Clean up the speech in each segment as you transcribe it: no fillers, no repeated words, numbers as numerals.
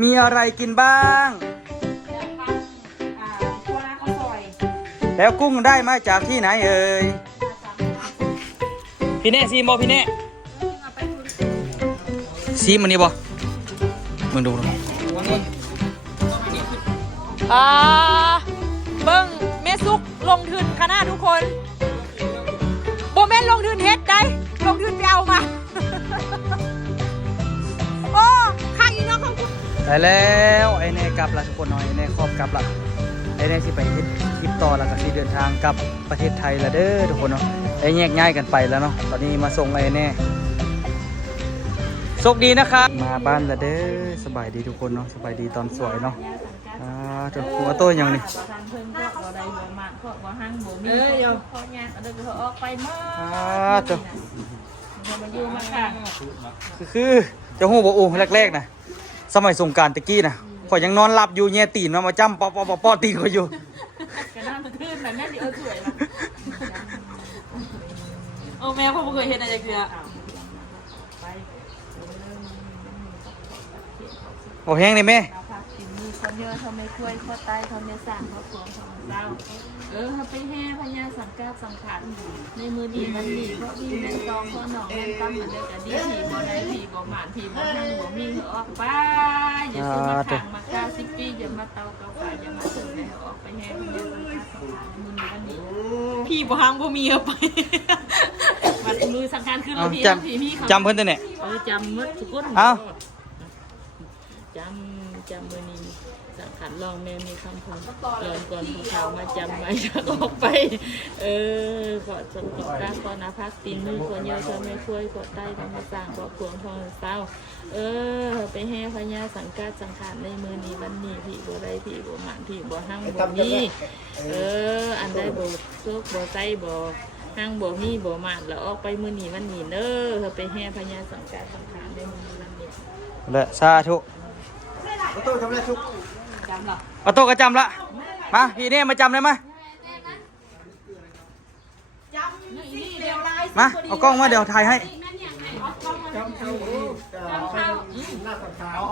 มีอะไรกินบ้างแล้วกุ้งได้มาจากที่ไหนเอ่ยพี่เน่ซีมบอพี่เน่ซีมันนี่บอมึงดูนะเบิ้งเมซุกลงทุนคณะทุกคนโบแม่นลงทุนเฮ็ดได้ลงทุนไปเอามาโอ้ข้างอีน้องของคุณได้แล้วไอ้เน่กลับละทุกคนหน่อยไอ้เน่ครอบกลับละไอ้เน่สิไปเฮ็ดคลิปต่อแล้วก็สิเดินทางกลับประเทศไทยละเด้อทุกคนเนาะไอ้แยกย้ายกันไปแล้วเนาะตอนนี้มาส่งไอ้เน่โชคดีนะครับมาบ้านละเด้อสบายดีทุกคนเนาะสบายดีตอนสวยเนาะตัวหัวโตอย่างนี้พอยากเดินออกไปมากตัวมาอยู่มาค่ะคือจะหูบ่อูแรกๆนะสมัยสงกรานต์ตะกี้นะข่อยยังนอนหลับอยู่แย่ตีนมาจ้ำปอตีนข่อยอยู่กระด้างขึ้นแบบนั้นดิสวยนะโอ้แม่พ่อเคยเห็นอะไรเกลือโอ้แห้งเลยแม่เขาเยอะเขาไม่คุยเขาตายเขาไม่สั่งเขาสวมเขาเศร้าเขาไปแห่พญาสังกัดสังขารในมือดีมันดีเพราะมีแมงตองเพราะหนองแมงตั้มเหมือนเดิมแต่ดีผีบ่ได้ผีบ่หมานผีบ่ทางบ่มีเขาออกไปอย่าซื้อมาทางมา90 ปีอย่ามาเตากาแฟอย่ามาถึงแล้วออกไปแห่พญาสังกัดสังขารมือดีมันดีผีบ่หางบ่มีเอาไปมันมือสังขารคือเราผีมีเขาจำเพิ่นตัวเนี่ยจำมัดทุกคนจำมือนี้สังขารลองแม่มีคำพูดย้อนก่อนของเขามาจำไว้จะออกไปขอจงกดกล้าขอนาพักตีนมือขอเยอะขอไม่คุยขอใต้ขอมาสร้างขอขวงขอเศร้าไปแห่พญาสังกัดสังขารในมือนี้วันนี้ผีบ่ได้ผีบ่หมานผีบ่หั่งบ่มีอันได้บ่โชคบ่ใจบ่หั่งบ่มีบ่หมานแล้วออกไปมือนี้วันนี้ไปแห่พญาสังกัดสังขารในมือนี้วันนี้และสาธุออโต้จำได้ทุกจำหรอออโต้ก็จำละมาพี่เน่มาจำได้ไหมมาเอากล้องมาเดี๋ยวถ่ายให้จำเขาหน้าขาว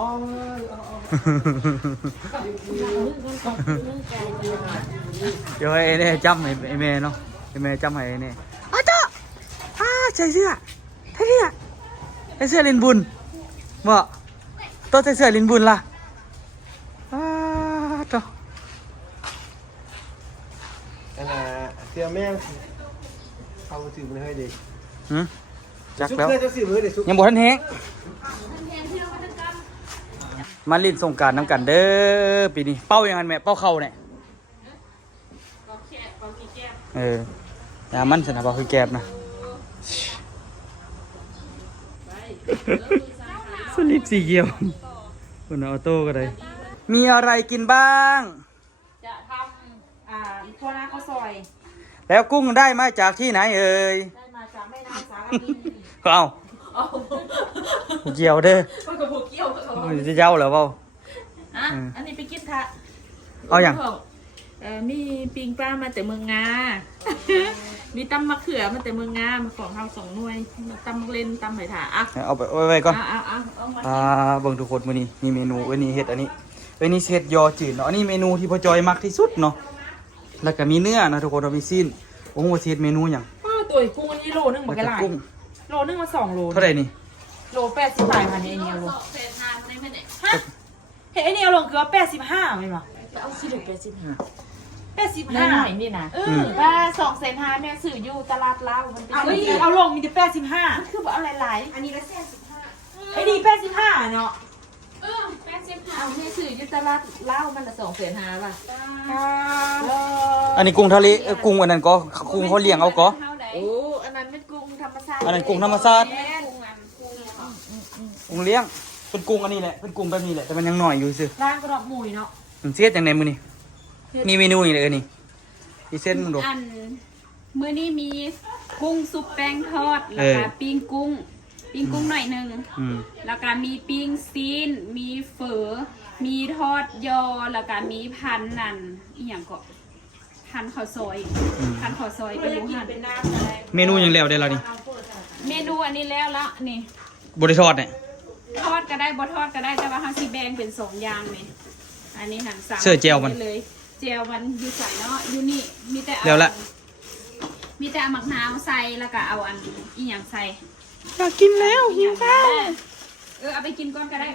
เดี๋ยวไอ้เน่จำไอ้เมย์เนาะไอ้เมย์จำให้ไอ้เน่ออโต้ใส่เสื้อใส่เสื้อลินบุญบ่ตัวใส่เสื้อลินบุญล่ะตัวเสียแม่เขาถือมันให้ดีจักแล้วยังบ่ทันแห้งมาลิ้นสงกรานต์น้ำกันเด้อปีนี้เป้ายังไงแม่เป้าเข่าเนี่ยอย่ามันสนะเป้าคือแกบนะสลิปสีเขียวคุณออโต้ก็ได้มีอะไรกินบ้างจะทำตัวน้าข้าวซอยแล้วกุ้งได้มาจากที่ไหนเอ่ยได้มาจากแม่น้ำสารพีเอาเกี่ยวเด้อมันกับพวกเกี่ยวจะเย้าเหรอเปล่าอันนี้ไปกินทะเอาอย่างมีปิงปลามาแต่เมืองงามีตำมะเขือมาแต่เมืองงาของเรา2 หน่วยตำมะเล่นตำไผ่ถาเอาไปไว้ก่อนเอาเบิ่งทุกคนมื้อนี้มีเมนูวันนี้เฮ็ดอันนี้เฮ็ดยอจืดเนาะอันนี้เมนูที่พ่อจอยมักที่สุดเนาะแล้วก็มีเนื้อนะทุกคนเรามีซีนโอ้โหเฮ็ดเมนูหยังตัวกุ้งอันนี้โลนึงบ่กะหลายโลนึงมา2 โลเท่าไหร่นี่โล80 บาทค่ะนี่ไอ้เนี่ยโลเฮ้ยไอ้เนี่ยลงเกลือ85มั้ยบ่เอาสิถึง85หน่อยนี่นะว่า2.5แม่ซื้ออยู่ตลาดลาวมันเอาลงมีแต่85มันคือบ่เอาหลายๆอันนี้ละ45ไอ้นี่85เนาะ85เอาแม่ซื้ออยู่ตลาดลาวมันละ2.5ป่ะอันนี้กุ้งทะเลกุ้งอันนั้นก็กุ้งเขาเลี้ยงเอาก็โอ้อันนั้นเป็นกุ้งธรรมชาติอันนั้นกุ้งธรรมชาติกุ้งเลี้ยงเป็นกุ้งอันนี้แหละเป็นกุ้งแบบนี้แหละแต่มันยังหน่อยอยู่ซื่อร้านกระดอกหมูเนาะเสียจังได๋มื้อนี้มีเมนูนี่เลยนี่อีเส้นมึงดูมื้อนี้มีกุ้งซุปแป้งทอดแล้วก็ปิ้งกุ้งหน่อยนึงแล้วก็มีปิ้งซีนมีเฝอมีทอดยอแล้วก็มีพันนั่นอีหยังก็พันข้าวซอยไปอยู่หั่นเมนูยังแล้วได้แล้วนี่เมนูอันนี้แล้วละนี่บ่ได้ทอดเนี่ย ทอดก็ได้บ่ทอดก็ได้แต่ว่าเฮาสิแบ่งเป็น2อย่างนี่อันนี้หั่นสั่ง เสื้อเจียวมัน เลยเจียวมันอยู่ใส่เนาะอยู่นี่มีแต่เอา เดี๋ยวละ มีแต่เอามะนาวใส่แล้วก็เอาอันอีหยังใส่ อยากกินแล้วหิวข้าว เอาไปกินก่อนก็ได้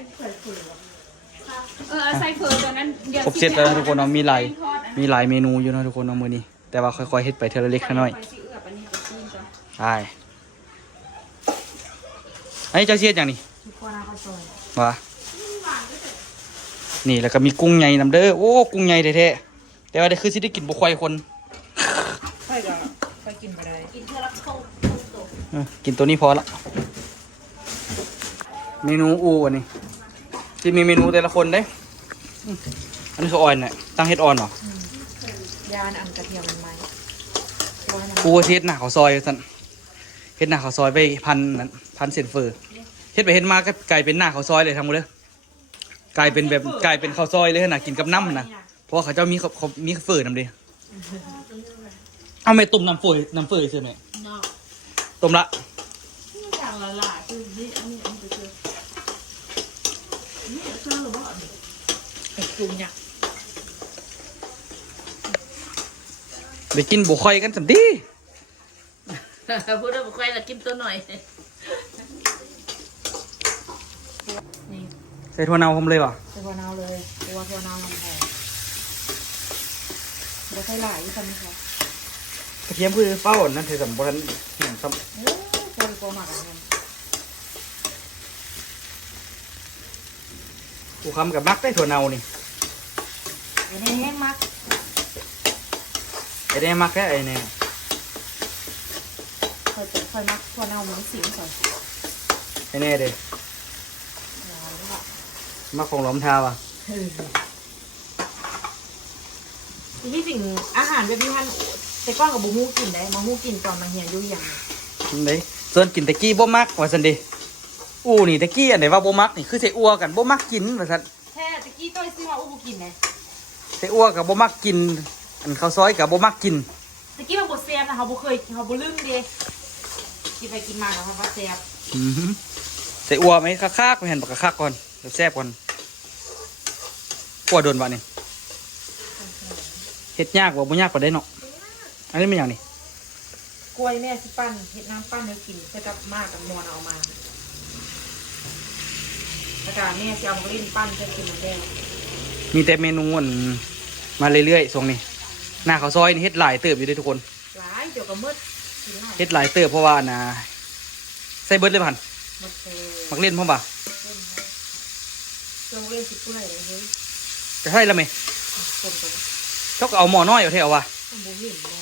เอาใส่เผือกตัวนั้นเดี๋ยว ครบเสร็จแล้วนะทุกคนเนาะมีหลาย ทอดอันนั้น มีหลายเมนูอยู่เนาะทุกคนเนาะมื้อนี้แต่ว่าค่อยๆเฮ็ดไปเทอละเล็กเทอละน้อย ไปสิเอื้อปอันนี้เอาไปกินก่อน ใช่อันนี้เจ้าเสียดอย่างนี้วะนี่แล้วก็มีกุ้งใหญ่นำเด้อโอ้กุ้งใหญ่แท้ๆแต่ว่าได้คือสิได้กินบ่ค่อยคน ค่อยก็ค่อยกินบ่ได้ กินเท่าละคง กินตัวนี้พอละเมนูอูอันนี้ที่มีเมนูแต่ละคนเด้อันนี้คือออนเนี่ยตั้งเฮ็ดออนเหรอย านอันกระเทียมมันไหม กูเฮ็ดหน้าข้าวซอยสั่นเฮ็ดหน้าข้าวซอยไปพันเซนเฟอร์เฮ็ดไปเฮ็ดมาก็กลายเป็นหน้าข้าวซอยเลยทั้งหมดเลยกลายเป็นข้าวซอยเลยนะกินกับน้ำนะเพราะว่าเขาเจ้ามีเฟอร์นำเด้เอาไม่ตุ่มน้ำเฟอร์เฉยไหม เนาะ ตุ่มละ อย่างละล่ะคือนี่อันนี้ไปเจอนี่เจอหรือบ่ไอ้กลุ่มเนี่ย ไปกินบุค่อยกันสันดี พูดได้บ่ค่อยละกินตัวหน่อยนี่ ใส่ถั่วเน่าผมเลยว่ะ ใส่ถั่วเน่าเลยตัวถั่วเน่าลำแพงบ่ใส่หลายอยู่ซั่นค่ะ กระเทียมคือเฝ้านั่นเธอสมบูรณ์เห็นซ้ ตัวตัวหมักอันนี้ ำกูคำกับมักได้ถั่วเน่านี่ อันนี้แห้งมัก ไอ้เนี่ยมักแค่ไอ้เนี่ย ค่อยมักถั่วเน่ามันสิวก่อน ไอ้เนี่ยเด้มักของหลอมทาว่ะ ที่จริงอาหารแบบนี้ท่านแต่ก้อนกับบุมูกินได้มามูกินตอนมาเฮียยุ่ยอย่าง เด้ส่วนกินตะกี้บ่มักว่าสันดีอู้นี่ตะกี้อันไหนว่าบ่มักนี่คือใส่อัวกันบ่มักกินว่าสัน แท้ตะกี้ต้อยซื้อมาอู้กินเลย ใส่อัวกับบ่มักกินอันข้าวซอยกับบ่มักกิน ตะกี้มันบดเซียนนะเขาบ่เคยเขาบ่ลืมเด้กินไปกินมาแล้วเขาก็เซียบ อื้อหือใส่อัวไหมคักๆไปเห็นบักคักๆก่อนเดี๋ยวแซ่บก่อนอัวโดนวะนี่เฮ็ดยากว่าบ่ยากกว่าได้เนาะอันนี้เป็นอย่างนี้ กล้วยแม่สิปั้นเฮ็ดน้ำปั้นให้กินเพื่อจะมากกับมวนเอามาแล้วก็แม่สิเอามาลิ้นปั้นเพื่อกินมันแดง มีแต่เมนูอันมาเรื่อยๆทรงนี้หน้าข้าวซอยนี่เฮ็ดหลายเติบอยู่เด้อทุกคน หลายเดี๋ยวก็มืดกินหลาย เฮ็ดหลายเติบเพราะว่านะใส่เบิดเลยพัน หมดเลย มักเล่นพ่อบ่า เครื่องเล่นสิเปื่อยเลยเฮ้ย จะให้ละไหม คนตัว เจ้าก็เอาหม้อน้อยเอาเท่าว่ะ มันบ่เห็นเลย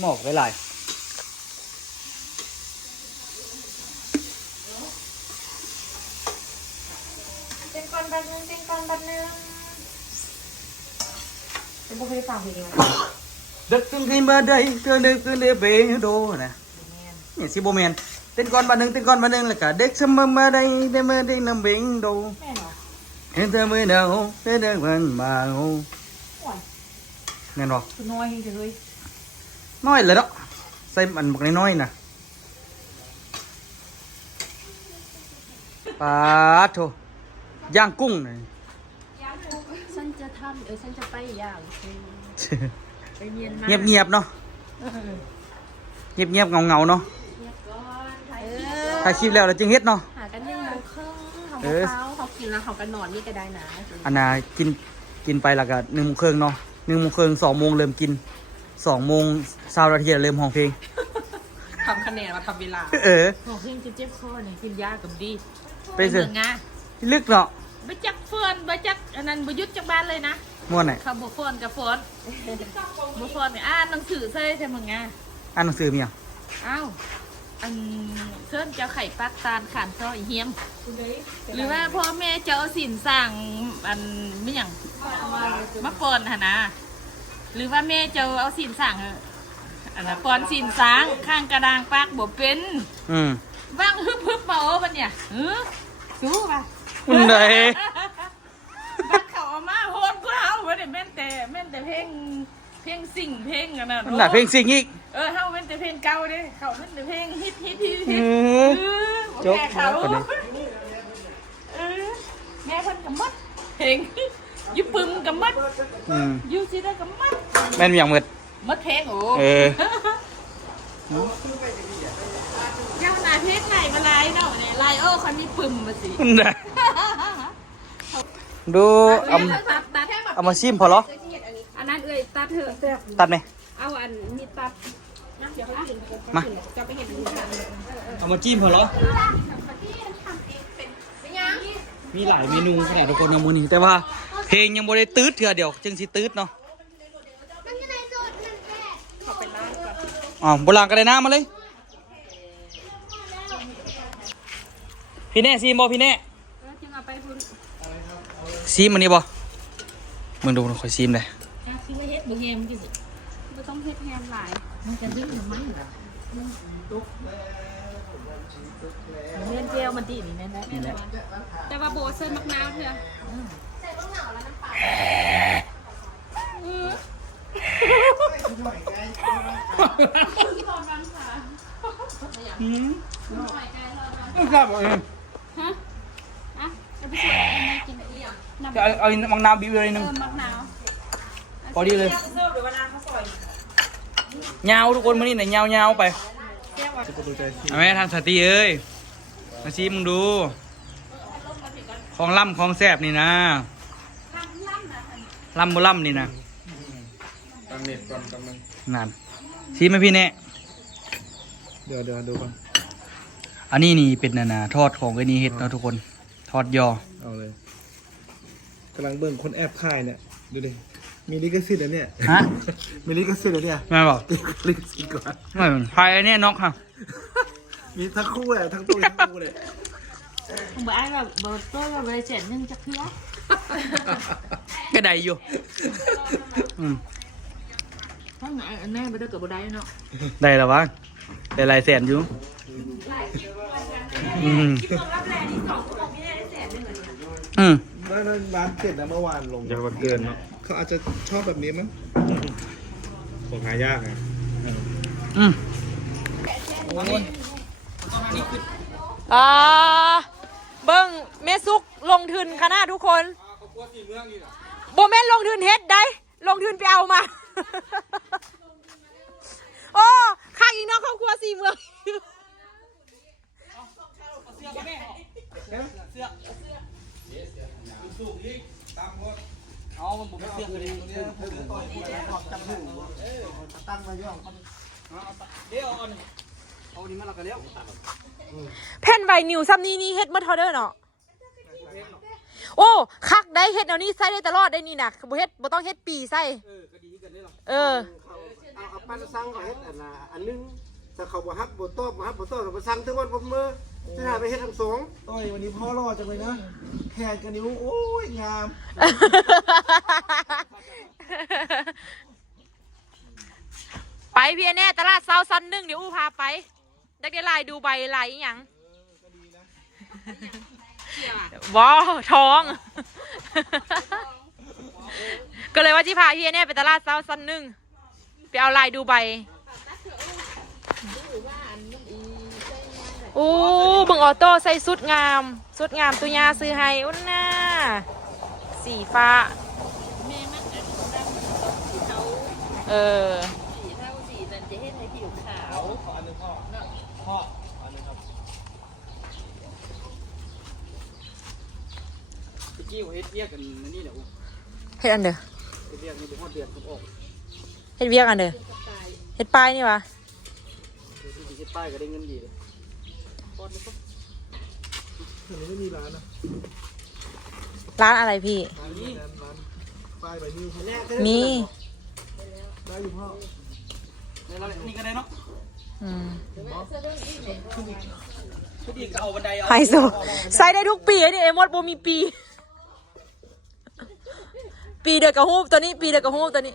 หม้อไว้หลาย เป็นก้อนบัดนึงเป็นก้อนบัดนึงเป็นบ่เคยฟังเพลงนี้ ดึกถึงที่มาได้เตือนดึกเดือเบโดนะ แม่น นี่สิบ่แม่นเต้นก่อนบัดหนึงเต้นก่อนบัดหนึงแล้วก็เด็กเสมอมาได้ได้มาได้นำเบงโด แม่นเหรอ เห็นเธอมือเดียวเธอเดินผ่านมาโอ้ โอ้ย แม่นบ่ คือน้อยจริงๆเลย น้อยเลยเนาะใส่อันบักน้อยๆน่ะปาดโถย่างกุ้งน่ะ ฉันจะทำฉันจะไปย่าง ไปเมียนมา เงียบๆเนาะเงียบๆเงาๆเนาะ ก่อน ถ่ายคลิปแล้วจึงเฮ็ดเนาะ หากัน1 โมงครึ่งเขา เออ เขากินแล้วเขาก็นอนนี่ก็ได้นะ อันน่ะกินไปแล้วก็1 โมงครึ่งเนาะ1 โมงครึ่ง2 โมงเริ่มกิน2 โมง20 นาทีเริ่มห้องเพลง ทำคะแนนมาทำเวลา เออ บอกเพลงจะเจ็บคอเนี่ยกินยากับดี ไปเถอะ มืองา ลึกเนาะ ไปจักเฟื่อนไปจักอันนั้นบยุทธจักบ้านเลยนะ ม่วนไหน คำบอกเฟื่อนกับเฟื่อนบ่เฟื่อนเนี่ยอ่านหนังสือใช่ใช่มึงงา อ่านหนังสือมีอ่ะ อ้าวอันเชิญเจ้าไข่ปักตาลขานซ้อยเฮียม หรือว่าพ่อแม่เจ้าเอาสินสั่งอันไม่อย่างมะปอนหนนะหรือว่าแม่เจ้าเอาสินสั่งอันนั้นปอนสินสางข้างกระดางปักบ่เป็น อืม ว่างฮึบมาโอ้บันเนี่ยสู้ป่ะ อุ่นใด บักเขาเอามาโหดกูเอาเว้ยแม่นแต่เพลง เพลงสิ่งเพลงกันนะ มันหนาเพลงสิงอีก เฮาเป็นแต่เพลงเก่าเด้เขาเป็นแต่เพลงฮิต จบ แม่เขา คนนี้ แม่เพิ่นกับมัดเพลงยุปึมกับมัด อืม ยูซีได้กับมัด แม่นอย่างหมด มัดเพลงโอ้ เออ เจ้าหน้าเพลงไหนมาไล่เนาะเนี่ยไล่คนนี้ปึมมาสิ นะดูเอามาซิมพอเหรอ อันนั้นเอ้ยตัดเถอะ ตัดไหม เอาอันมีตัดเดี๋ยวนะ มา จะไปเห็นอันนี้กัน เอามาจิ้มพอเหรอมีหลายเมนูขนาดทุกคนนะมูนี่แต่ว่าเพลงยังบ่ได้ตืดเถื่อเดี๋ยวจึงสิตืดเนาะอ๋อโบราณก็ได้น้ำมาเลยพี่แน่ซีมบ่พี่แน่ จึงเอาไปพุ่น ซีมมันนี่บ่มึงดูคอยซีมเลย คือว่าเฮ็ดบ่เฮมจังซี่ ไม่ต้องเฮ็ดแฮมหลาย มันจะดึงมันเล่นแก้วมันดีนี่แน่ นี่แหละ แต่ว่าโบเซอร์มักนาวเถอะ ครับเออ ฮะอ่ะจะไปช่วยอันนี้กินน้ำ จะเอามังนาวบีบเลยนึง มักนาว พอดีเลยยาวทุกคนมานี่ไหนยาวไปเอาไหมทำสติเอ้ยมาซีมึงดูของล่ำของแซบนี่นะล่ำบ่ล่ำนี่นะ ตั้งเน็ตก่อนกำลัง นั่นซีไหมพี่เน่ เดี๋ยวดูก่อน อันนี้นี่เป็นนาทอดของไอ้นี่เห็ดเนาะทุกคนทอดยอ เอาเลยกำลังเบิ่งคนแอบถ่ายเนี่ยดูดิมีลิขสิทธิ์แล้วเนี่ย ฮะ มีลิขสิทธิ์แล้วเนี่ย แม่บอก ลิขสิทธิ์ก่อน ไม่เหมือนไฟไอ้เนี่ยน็อกค่ะ มีทั้งคู่เลยทั้งตัวทั้งคู่เลย ๆบ่อ้ายแบบบ่ตัวบ่ได้เจ็ดนึงจักเทื่อ ก็ได้อยู่อืม เพราะอันแน่บ่ได้ก็บ่ได้เนาะ ได้แล้ววะได้หลายแสนอยู่อืมอืม ร้านเสร็จนะเมื่อวานลงอย่าวันเกินเนาะเขาอาจจะชอบแบบนี้มั้งของหายากไง อืม เบิ้งเมซุกลงทุนขนาดทุกคนโบแม่นลงทุนเฮ็ดได้ลงทุนไปเอามา โอ้ข้างอีกน้องครอบครัวสี่เมือง เอามันบุกเสื้อเลยเดี๋ยวเอานี่มาแล้วกันแล้ว แผ่นใบนิวซัมนี่นี่เฮ็ดมาทอเดอร์เนาะโอ้คักได้เฮ็ดแนวนี้ใส่ได้ตลอดได้นี่นะบ่เฮ็ดบ่ต้องเฮ็ดปีใส่เออ เอาปั้นสั่งเขาเฮ็ดอันนึงถ้าเขาบ่ฮักบ่ตอบเราไปสั่งถึงวันบ่มื้อจะหาไปเฮ็ดทั้งสองต้อยวันนี้พ่อรอจังเลยนะแข่งกันนิ้วโอ้ยงาม ไปเพียแน่ตลาดเซาซัน1เดี๋ยวอู้พาไปได้ลายดูใบลายอีหยังว้าท้อง ก็เลยว่าที่พาเฮียเนี่ยไปตลาดเซาซัน1ไปเอาลายดูใบโอ้บึงออโต้ใส่สุดงามตัวยาซื้อให้อุ้นน่าสีฟ้า แม่มันอันดำสีเทา เออ สีเทาสีนั่นจะเฮ็ดให้ผิวขาว อันนึงพ่ออันนึงครับ เมื่อกี้เฮ็ดเวียกกันนี่แหละ เฮ็ดอันเด้อ เฮ็ดเวียกนี่เป็นฮอดเดือนผมออก เฮ็ดเวียกอันเด้อเฮ็ดปลายนี่วะ ที่เฮ็ดป้ายก็ได้เงินดีเลย อันนี้ไม่มีร้านนะ ร้านอะไรพี่ ร้านป้ายใบนิ้วเขาแรก มี ได้อยู่พ่อ นี่ก็ได้เนาะ อืม ทุกทีก็เอาบันไดเอา ไฮโซใส่ได้ทุกปีอันนี้เอมอดโบมีปี ปีเดียวกับฮูบตัวนี้ ปีเดียวกับฮูบตัวนี้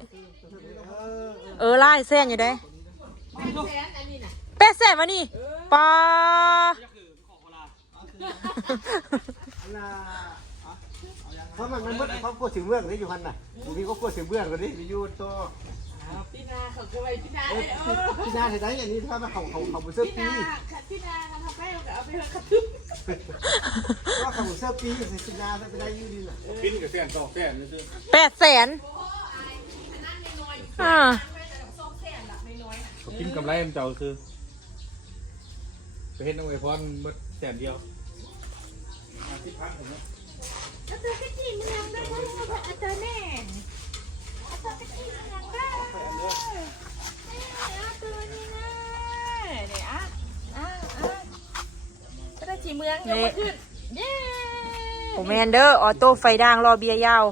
ไล่แซนอยู่ได้แปดแสนมานี่ปลา เพราะมันเขากลัวเสียงเบื้องนี่อยู่พันน่ะบางทีเขากลัวเสียงเบื้องกันนี่มีอยู่ตัว พี่นาเขาก็ไปพี่นา พี่นาเห็นไหมอย่างนี้ถ้าเขาบุเซอร์ปี พี่นาเขาไปเราก็เอาไปกระทึบ ว่าเขาบุเซอร์ปีพี่นาไปได้ยูดีน่ะ ปิ้นกับแสน200,000นี่คือ 800,000อ่า เขาปิ้นกำไรมันเจ้าคือไปเฮ็ดน้องไอพรเบิดแสนเดียว50,000ผมนะ อาจารย์ก็จีมันยังได้ว่าอาจารย์แน่อาจารย์ก็จีมันยังได้อาตัวนี้นะเนี่ยก็ได้จีเมืองยังมาขึ้นเย้ โอแมนเดอร์ออโต้ไฟด่างรอเบียร์ยาว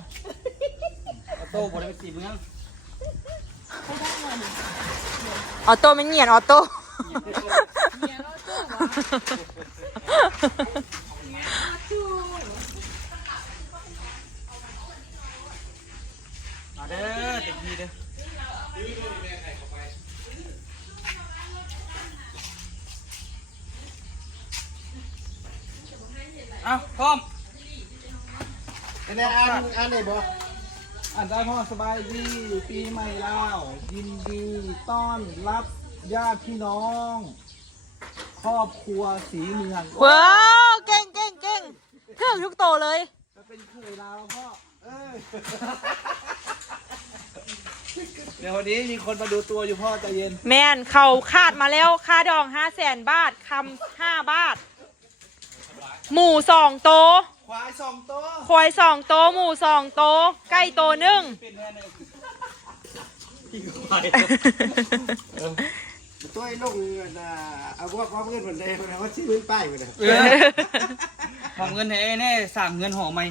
ออโต้บ่ได้ไปสีเมือง ออโต้ไม่เงียนออโต้ เนี่ยเราตัววะเนี่ยเราตัว มาเด้อเด็กดีเด้อเอาพร้อม ไอ้เนี่ยอ่านไหนบ่อ่านได้พ่อสบายดีปีใหม่แล้วยินดีต้อนรับญาติพี่น้อง ครอบครัวสีเมือง ว้าวเก่งถึงทุกโตเลย จะเป็นเคยลาวพ่อเดี๋ยววันนี้มีคนมาดูตัวอยู่พ่อใจเย็น แมนเขาขาดมาแล้วค่าดอง500,000 บาทคำ5 บาท หมู2 โต ควาย2ตัว ควาย2 โตหมู2 โตไก่โต1 ตัวไอ้ลงเอาพวกความเงินเหมือนเดิมนะว่าชื่อเงินป้ายเหมือนเดิม ความเงินให้แน่สั่งเงินหอใหม่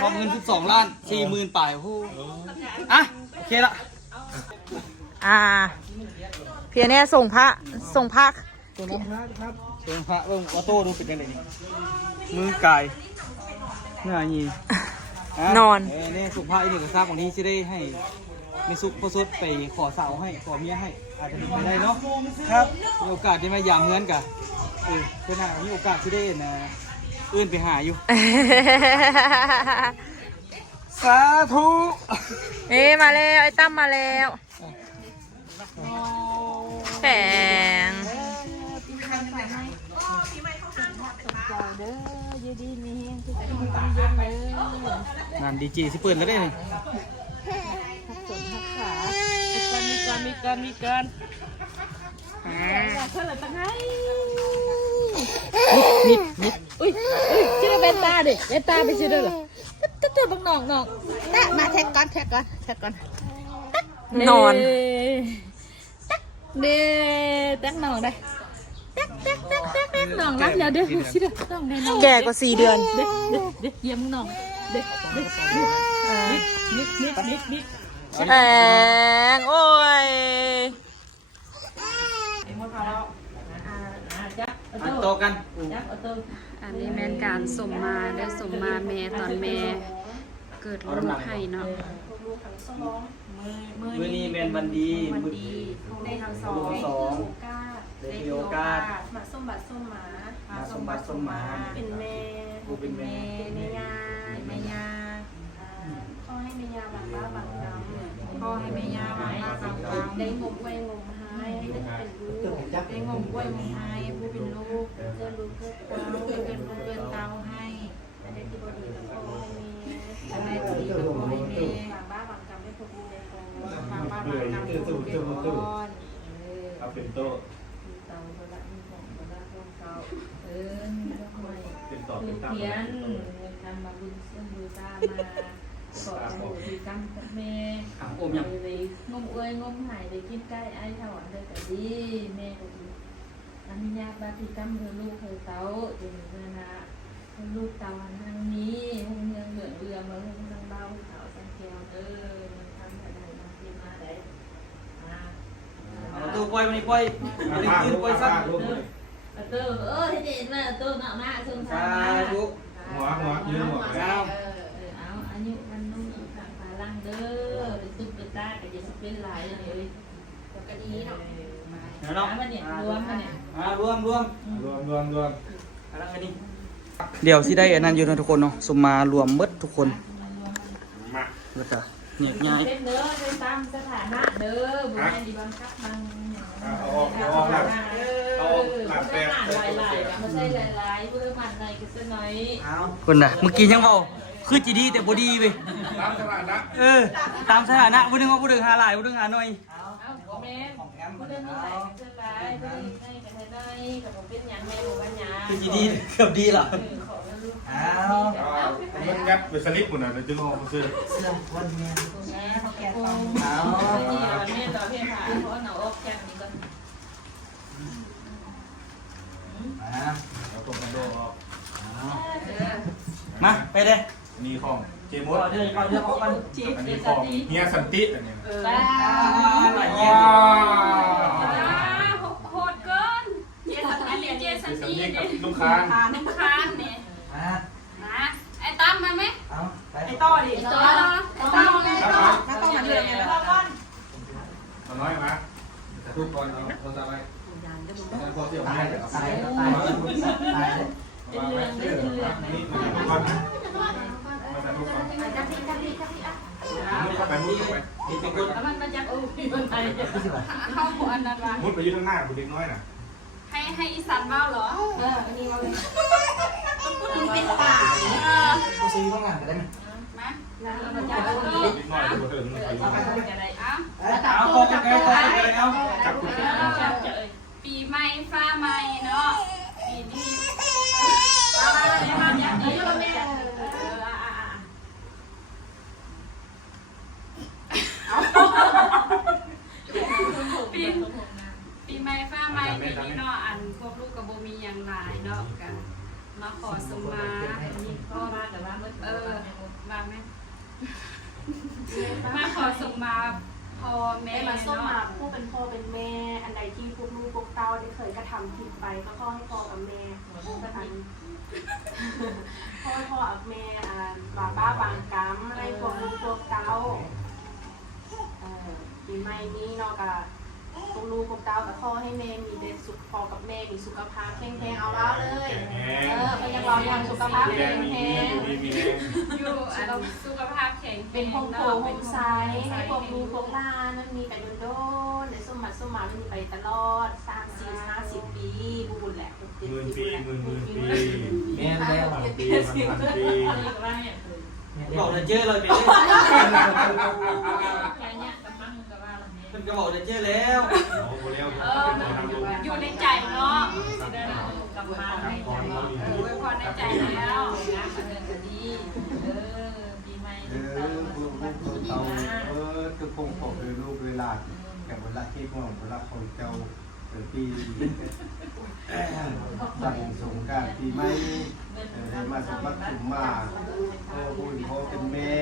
ความเงิน12 ล้าน 40,000ป่ายโอ้โหอ่ะโอเคละ เพียแน่ส่งพระ ตัวน้ำครับ เชิญพระเบิ่งออโต้ดูเป็นยังไงนี่มือกายเนื้อยีะ นอน นี่สุภาพอีกหนึ่งทราบวันนี้จะได้ให้ไม่ซุกพอสดไปขอสาวให้ขอเมียให้อาจจะเป็นไปได้เนาะครับมีโอกาสได้มายามเฮือนกันเพื่อนมีโอกาสที่ได้นะอื่นไปหาอยู่ สาธุ มาแล้วไอ้ตั้มมาแล้วแพง งานดีเจสิเปิดแล้วได้นี่ มีการเท่าไหร่ตั้งให้อุ้ยชื่อเป็นตาดิเป็นตาไปชื่อเด้อเหรอตัวบังน้องตะมาแท็กก่อนนอน เด้ตักน้องได้ตักน้องรับแล้วเด้อชื่อเด้อน้องได้น้อง แก่กว่า4 เดือน เด้เยี่ยมน้องเด้นิด แพงโอ้ย อันโตกัน อันนี้แม่นการสมมาได้สมมาแม่ตอนแม่เกิดลูกให้เนาะ มื้อนี้แมนวันดี วันดีได้ทั้งสอง ลูกทั้งสองได้มีโอกาส มาส้มบัดส้มหมา มาสมบัติสมหมา เป็นแม่ ผู้เป็นแม่ แม่ยาแม่ยาขอให้แม่ยาบังบ้าบังดำขอให้แม่ยาบังบ้าบังดำได้งมไว้งมหายให้ได้เป็นลูกได้งมไว้งมหายผู้เป็นลูกเกิดลูกเกิดเต้าเกิดลูกเกิดเต้าให้อันนี้ที่บดีกับพ่อให้แม่อันนี้ที่ดีกับพ่อให้แม่บังบ้าบังดำได้พบดูในกองบังบ้าบังดำได้พบดูในกอง เอาเป็นโต๊ะ เตาคนละมีของคนละคนเตามีดอกไม้ เป็นต่อ คื เป็ อน ตั้ง เทียนทำมาบุญเส้นบุญตามาขอโหสิกรรมกับแม่ ถามอมยัง เลยงมงมหายไปกินใกล้ไอ้ถวายเลยก็ดีแม่ก็ดีอนุญาตบาติกรรมเธอลูกเธอเต้าจนเมื่อนะลูกเตาทางนี้หงเมืองเหลืองเรือมาหงทางเบาขาวสังเกลมันทำอะไรมาที่มาได้มา เอาตัวปล่อยมันนี่ปล่อยเอาเล่นคืนปล่อยซะ เติมให้เด็กนะเติมหน้าเชิง สาธุ หัวยืนหัว เอา เอาอายุมันนุ่มทางพาลังเด้อเป็นตุ๊กเป็นตาก็จะเป็นหลายเลยก็ดีเนาะ เดี๋ยวเนาะ มันเนี่ยรวมมันเนี่ย รวม รวม อะไรกันนี่เดี๋ยวสิได้อันนั้นอยู่นะทุกคนเนาะสมมารวมเบิดทุกคน มา แล้วก็ เหนียกง่าย เป็นเด้อเป็นตามสถานะเด้อบุญแม่ดีบังคับบัง เอาออกหลังเอาออกหลังแปด หลายๆไม่ใช่หลายๆเพื่อมันในกันสักหน่อย คุณน่ะเมื่อกี้ยังเบาคือจีดีแต่บ่ดีเว้ย ตามตลาดนะ ตามสถานะบ่นึงว่าบ่ดึงหาหลายบ่ดึงหาหน่อย เอาแม่ผู้เล่นนี่ใส่กันเสื้อลายผู้เล่นให้กันให้ได้กับผมเป็นยังแม่บอกว่ายัง คือจีดีเกือบดีล่ะ ขอแล้วลูก มันงัดไปสลิปหมดนะจึงออกมาซื้อ เสื้อวันเมีย แม่เขาแก่ต้องเอาแม่ต่อเพศหาเพราะหนูออกแก้มนี่ก่อน แล้วก็มันโดออก มาไปเด้ นี่ของเจม ก่อนเดี๋ยวก่อนเดี๋ยวมัน อันนี้ของเฮียสันติอันนี้ บ้า หลายเยี่ย โหดเกินเจสันนี่เจสัน สัน นี่ ติกับ เนี่ย ลูกค้า น้ำค้างเนี่ยนะไอ้ตั้มมาไหม เอาไป ต่อดิต่อตั้มไงต่อ ถ้าต้องหันเลยต่อน้อยมาแต่ทุกคนเอาเราจะไปพอเสียวให้เดี๋ยว ตายตายตาย เป็นเรื่องเป็นเรื่อง นี่ทุกคนมาแต่ทุกคนมุดเข้าไปมุดเข้าไป มีเป็นคน แล้วมันมาจากมันไป เข้าหัวอันนั้นวะ มุดไปยืนข้างหน้าคุณเด็กน้อยน่ะ ให้อีสันเบ้าเหรอ อันนี้เราเลย เป็นป่า กูซื้อบ้างงานได้ไหม มา แล้วมันจาก เด็กน้อยตัวเถิงไปอยู่ อะไร เอาพอกันเลยพอกันเลยเอา จับคุณ ปีใหม่ฟ้าใหม่เนาะปีนี้มาเลยมาอย่างนี้เลยแม่ปีใหม่ฟ้าใหม่ปีนี้เนาะอันพวกลูกกับโบมีอย่างหลายเนาะกันมาขอสมา นี่พ่อมาแต่ว่าเมื่อ มาไหมมาขอสมาพ่อแม่ ได้มาส้ม เนาะ มาผู้เป็นพ่อเป็นแม่ อันใดที่พวกลูกพวกเต้าได้เคยกระทำผิดไปก็ขอให้พ่อกับแม่อันพ่อกับแม่บาบ้าบางกรรมให้พวกลูกพวกเต้าปีใหม่นี้เนาะกับพวกลูกพวกเต้ากับพ่อให้แม่มีเด็กสุขพ่อกับแม่มีสุขภาพแข็งแรงเอาแล้วเลยก็ยังรอยังสุขภาพแข็งแรง อยู่อันสุขภาพแข็ง เป็นโฮมโปรโฮมไซส์ให้พวกลูกพวกหลานมันมีกันโดนในสมมามันมีไปตลอด30-50 ปีบุญแหละ60-70 หมื่นปี แม่แล้ว พันปีพันปี ว่าเนี่ย บอกเดี๋ยวเจอเลยไปเลย แค่เนี้ยกับมั่งกับว่าเราเนี่ย มันก็บอกเดี๋ยวเจอแล้ว โอ้โหแล้ว อยู่ในใจเนาะ ได้กับมาให้ใจ ไว้พอในใจแล้ว งานกันเดินกันดีปีใหม่ คือคงขอบเลยลูกเวลาแก่เวลาที่ของเวลาของเจ้าปีสั่งสงการปีใหม่ได้มาสมัครสมมาพ่อคุณพ่อเป็นแม่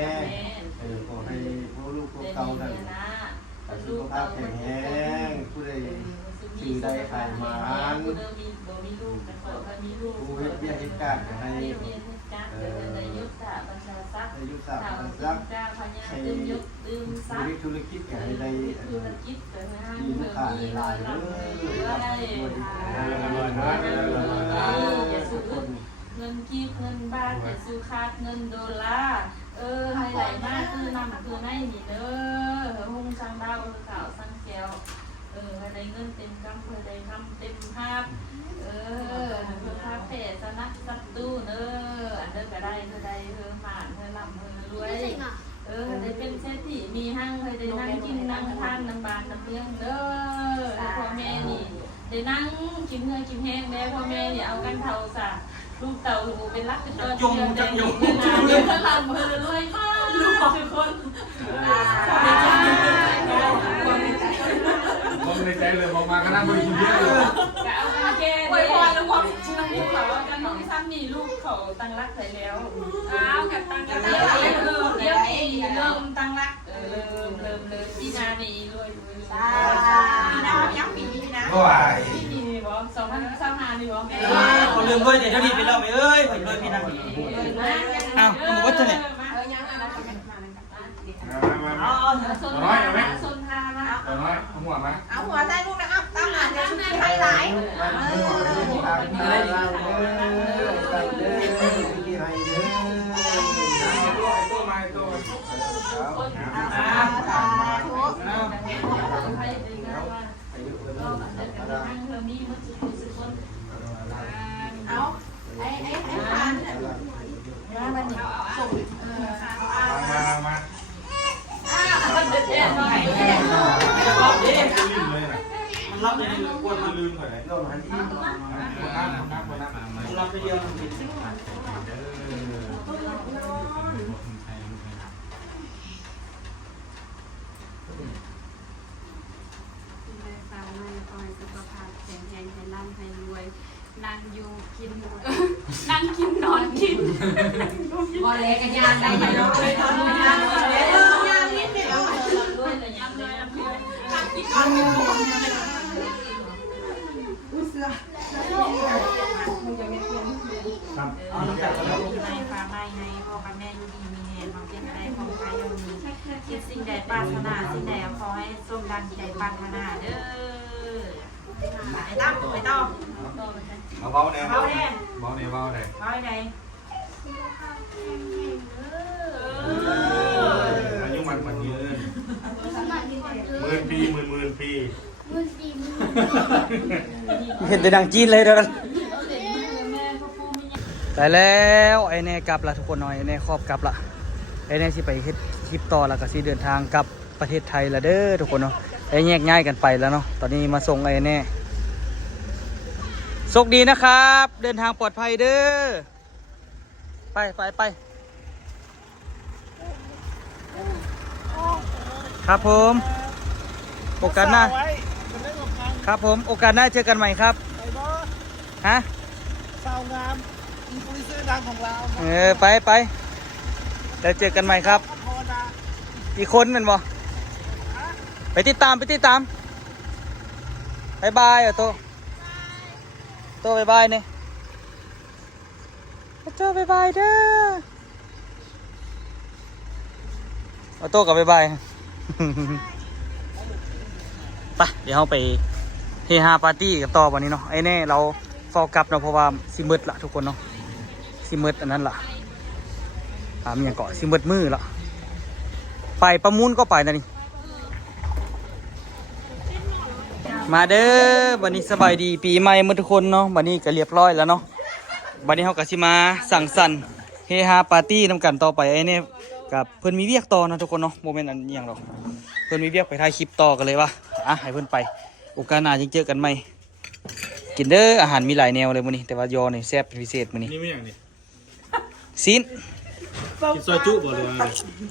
ขอให้พ่อลูกพวกเก่านั้นสุขภาพแข็งแรงผู้ใดชื่อใดขายหมานผู้เฮ็ดเบี้ยเหตุการณ์ให้อายุสาบสักให้ธุรกิจให้ได้มีลูกค้าหลายเลยคน เงินกีบเงินบาทแต่ซื้อคาดเงินดอลลาร์ให้ไหลมากคือนำคือไม่หนีเด้อหุ้งช่างดาวขาวสังแก้วให้ได้เงินเต็มกำเพื่อได้ทำเต็มภาพเพื่อภาพแผ่สนักสัตตู้อันเด้อก็ได้เธอได้เธอหมานเธอลำเธอรวยได้เป็นเศรษฐีมีห้างเคยได้นั่งกินนั่งทานน้ำบานน้ำเลี้ยงเด้อพ่อแม่นี่ได้นั่งกินเนื้อกินแห้งแล้วพ่อแม่นี่เอากันเท่าสะลูกเต่าหูเป็นรักเป็นตัวเดียวได้เงินล้านเงินล้านมือรวยมากลูกทุกคน ผมในใจเลยมองมาก็นั่งบนเยอะเลย กะเอาไปแก้ไว้พอแล้วความชื่อลูกเขากันน้องซ้ำนี่ลูกเขาตั้งรักไปแล้ว อ้าวกับตังกัน เดี๋ยวเริ่มตั้งรักเริ่มพี่นานี่รวยปีนายังปีนะ ว้าย ปีนี้บ่2025นี่บ่ คนลืมด้วยแต่เดี๋ยวนี้ไปแล้วไปเอ้ยไปเลยพี่นะอ้าวมึงว่าจะเนี่ย ยังอะไรกันมาเลยกัน ส่วนน้อยเอาไหมส่วนทามา ต่อน้อยเอาหัวมา เอาหัวใส่ลูกนะครับตั้งหานเดี๋ยวชุดไทยหลาย มีอะไรดีตัดเด้อมีอะไรเด้อ ตัวไม้ตัว รับเลยกวนมันลืมก่อนเลยรับไปเยอะ ฟังมันคอยสุขภาพแข็งแรงให้ร่ำให้รวยนั่งอยู่กินนั่งกินนอนกินบ่เล็กกันยานได้ยังเลยทำงานเลยยานนิดเดียวด้วยแต่ยังเลยนั่งกินนอนในฟ้าไม่ในพ่อกับแม่อยู่ดีมีเงินบางเช่นได้ของใครยังมีคิดสิ่งใดปรารถนาสิ่งใดขอให้สมดังใจปรารถนาเด้อไปตั้มไปต่อ เบาเนี่ยเบาเนี่ยเบาเนี่ย เบาไหน อายุมันยืนหมื่นปี เห็นแต่ดังจีนเลยเด้อไปแล้วไอ้แน่กลับละทุกคนหน่อยไอ้แน่ครอบกลับละไอ้แน่สิไปเฮ็ดคลิปต่อแล้วก็สิเดินทางกลับประเทศไทยละเด้อทุกคนเนาะไอ้แยกย้ายกันไปแล้วเนาะตอนนี้มาส่งไอ้แน่โชคดีนะครับ เดินทางปลอดภัยเด้อไปครับผมโอกาสหน้าครับผมโอกาสหน้าเจอกันใหม่ครับฮะ สาวงามอินฟลูเอนเซอร์ดังของเรา ไปแล้วเจอกันใหม่ครับ พอนะ อีกคนเป็นบ่ไปติดตามบายบายโตบายบายเนี่ยโตบายบายเด้อโตกับบายบาย ไปเดี๋ยวเราไปเฮฮาปาร์ตี้กันต่อวันนี้เนาะไอ้แน่เราฟอกลับเนาะเพราะว่าสิมืดละทุกคนเนาะสิมืดอันนั้นล่ะมีอย่างเกาะสิมืดมือละไปประมูลก็ไปนะนี่มาเด้อวันนี้สบายดีปีใหม่หมดทุกคนเนาะวันนี้ก็เรียบร้อยแล้วเนาะวันนี้เราก็สิมาสั่งสรรค์เฮฮาปาร์ตี้นำกันต่อไปไอ้เนี่ยกับเพิ่นมีเวียกต่อนะทุกคนเนาะโมเมนต์อันอย่างหรอกเพิ่นมีเวียกไปถ่ายคลิปต่อกันเลยว่าให้เพิ่นไปโอกาสหน้ายังเจอกันไหมกินเด้ออาหารมีหลายแนวเลยมื้อนี้แต่ว่ายอนี่แซ่บเป็นพิเศษมื้อนี้ นี่ไม่อย่างนี้ ซีน กินซอยจุบ่เลยว่า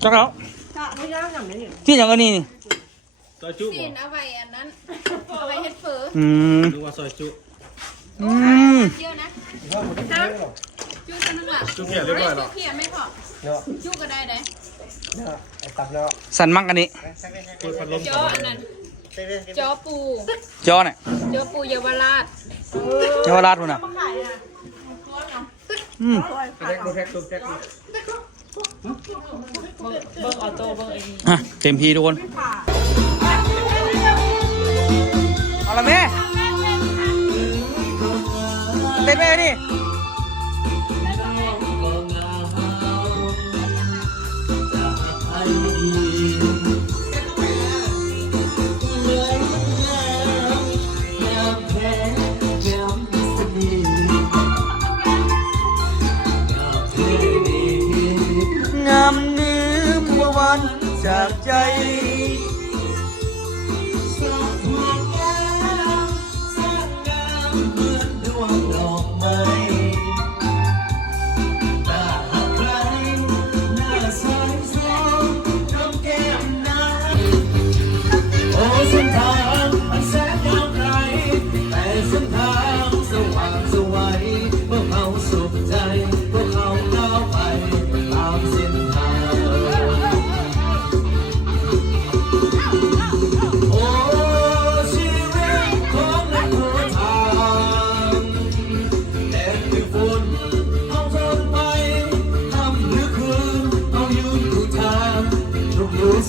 จักแล้วที่อย่างอันนี้นี่ ซอยจุบ่ เอาไว้อันนั้นเอาไว้เฮ็ดเฟอ นึกว่าซอยจุ เยอะนะจู้ตัวนึงล่ะ จุเพียเรียบร้อยแล้ว เขียไม่พอจู้ก็ได้เด้ สันมักอันนี้ เปิดพัดลม จออันนั้นจอปู จอเนี่ย จอปูเยาวราช เยาวราชพุ่นน่ะอืม แท็กแท็ก เบิ้งออโต้เบิ้งเอง เต็มที่ทุกคนเอาละแม่เต้นแม่นี่งามลืมว่าวันจากใจ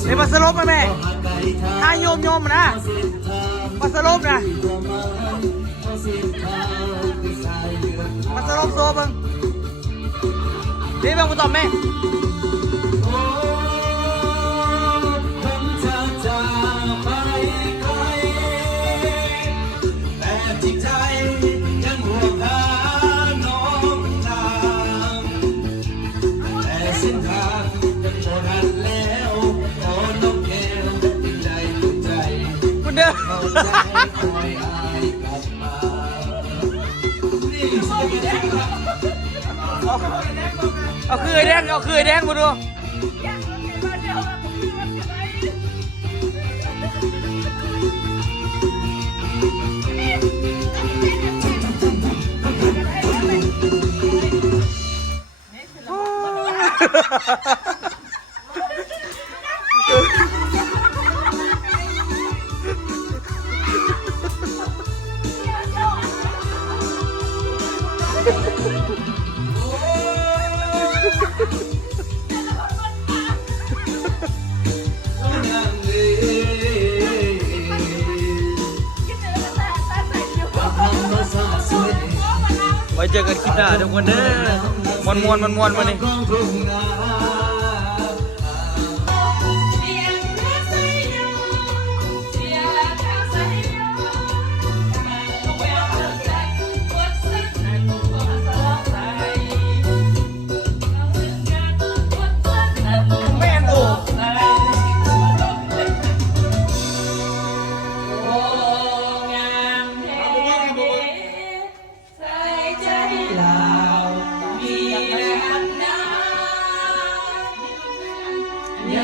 เดี๋ยวมาสลบมาแม่ถ้าโยมนะมาสลบนะมาสลบโซ่บังเดี๋ยวบังมาตอบแม่ เส้นทางกันพอทันแล้วขอน้องแก้วติดใจติดใจ คุณเด้อ ขอใจคอยอายกลับมานี่สิเป็นยังไงครับ เอาคือไอ้แดงเอาคือไอ้แดงมาดูไว้เจอกันคลิปหน้าทุกคนเด้อมวนมานี่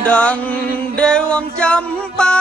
ดังเดวงจำปา